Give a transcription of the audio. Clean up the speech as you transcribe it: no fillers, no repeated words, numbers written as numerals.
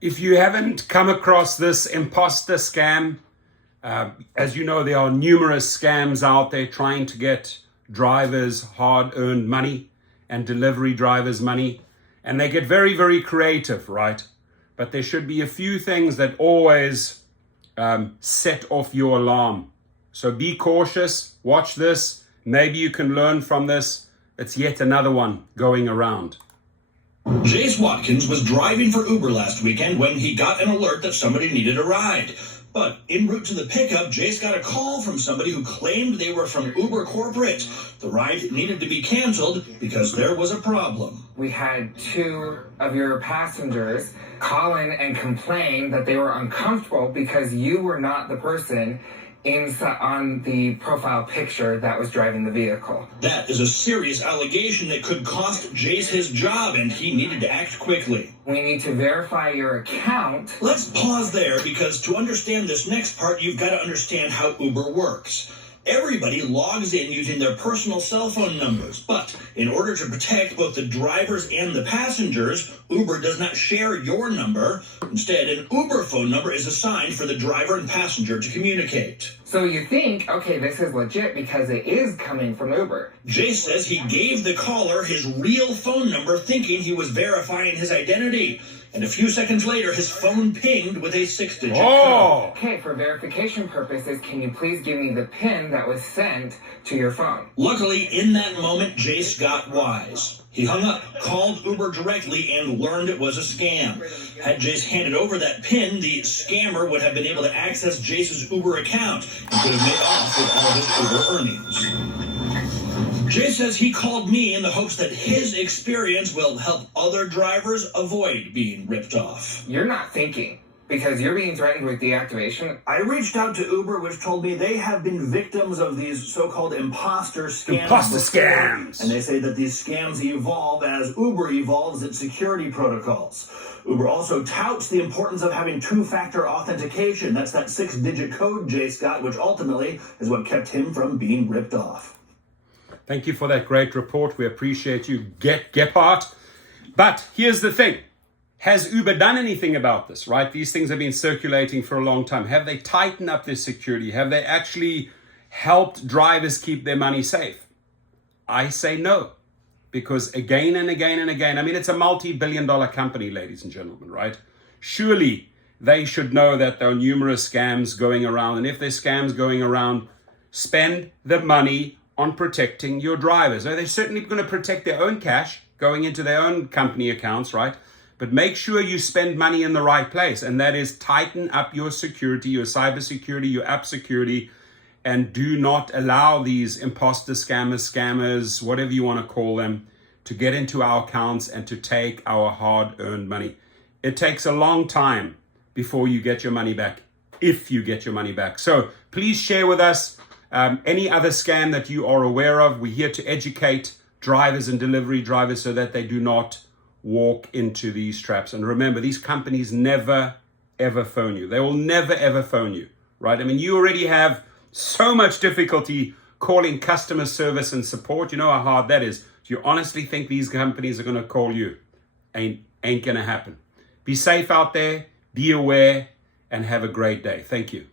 If you haven't come across this imposter scam, as you know, there are numerous scams out there trying to get drivers hard-earned money and delivery drivers money. And they get very, very creative, right? But there should be a few things that always set off your alarm. So be cautious, watch this. Maybe you can learn from this. It's yet another one going around. Jace Watkins was driving for Uber last weekend when he got an alert that somebody needed a ride. But en route to the pickup, Jace got a call from somebody who claimed they were from Uber Corporate. The ride needed to be canceled because there was a problem. We had two of your passengers call in and complain that they were uncomfortable because you were not the person on the profile picture that was driving the vehicle. That is a serious allegation that could cost Jace his job, and he needed to act quickly. We need to verify your account. Let's pause there, because to understand this next part, you've got to understand how Uber works. Everybody logs in using their personal cell phone numbers, but in order to protect both the drivers and the passengers, Uber does not share your number. Instead, an Uber phone number is assigned for the driver and passenger to communicate. So you think, okay, this is legit because it is coming from Uber. Jace says he gave the caller his real phone number thinking he was verifying his identity. And a few seconds later, his phone pinged with a 6-digit code. Okay, for verification purposes, can you please give me the PIN that was sent to your phone? Luckily, in that moment, Jace got wise. He hung up, called Uber directly, and learned it was a scam. Had Jace handed over that PIN, the scammer would have been able to access Jace's Uber account and could have made off with all of his Uber earnings. Jace says he called me in the hopes that his experience will help other drivers avoid being ripped off. You're not thinking, because you're being threatened with deactivation. I reached out to Uber, which told me they have been victims of these so-called imposter scams. Imposter scams! And they say that these scams evolve as Uber evolves its security protocols. Uber also touts the importance of having two-factor authentication. That's that 6-digit code Jace got, which ultimately is what kept him from being ripped off. Thank you for that great report. We appreciate you, Gephardt. But here's the thing. Has Uber done anything about this, right? These things have been circulating for a long time. Have they tightened up their security? Have they actually helped drivers keep their money safe? I say no. Because again and again and again, I mean, it's a multi-billion-dollar company, ladies and gentlemen, right? Surely they should know that there are numerous scams going around. And if there's scams going around, spend the money on protecting your drivers. They're certainly going to protect their own cash going into their own company accounts, right? But make sure you spend money in the right place. And that is tighten up your security, your cyber security, your app security, and do not allow these imposter scammers, whatever you want to call them, to get into our accounts and to take our hard-earned money. It takes a long time before you get your money back, if you get your money back. So please share with us any other scam that you are aware of. We're here to educate drivers and delivery drivers so that they do not walk into these traps. And remember, these companies never, ever phone you. They will never, ever phone you, right? I mean, you already have so much difficulty calling customer service and support. You know how hard that is. Do you honestly think these companies are going to call you? Ain't going to happen. Be safe out there, be aware, and have a great day. Thank you.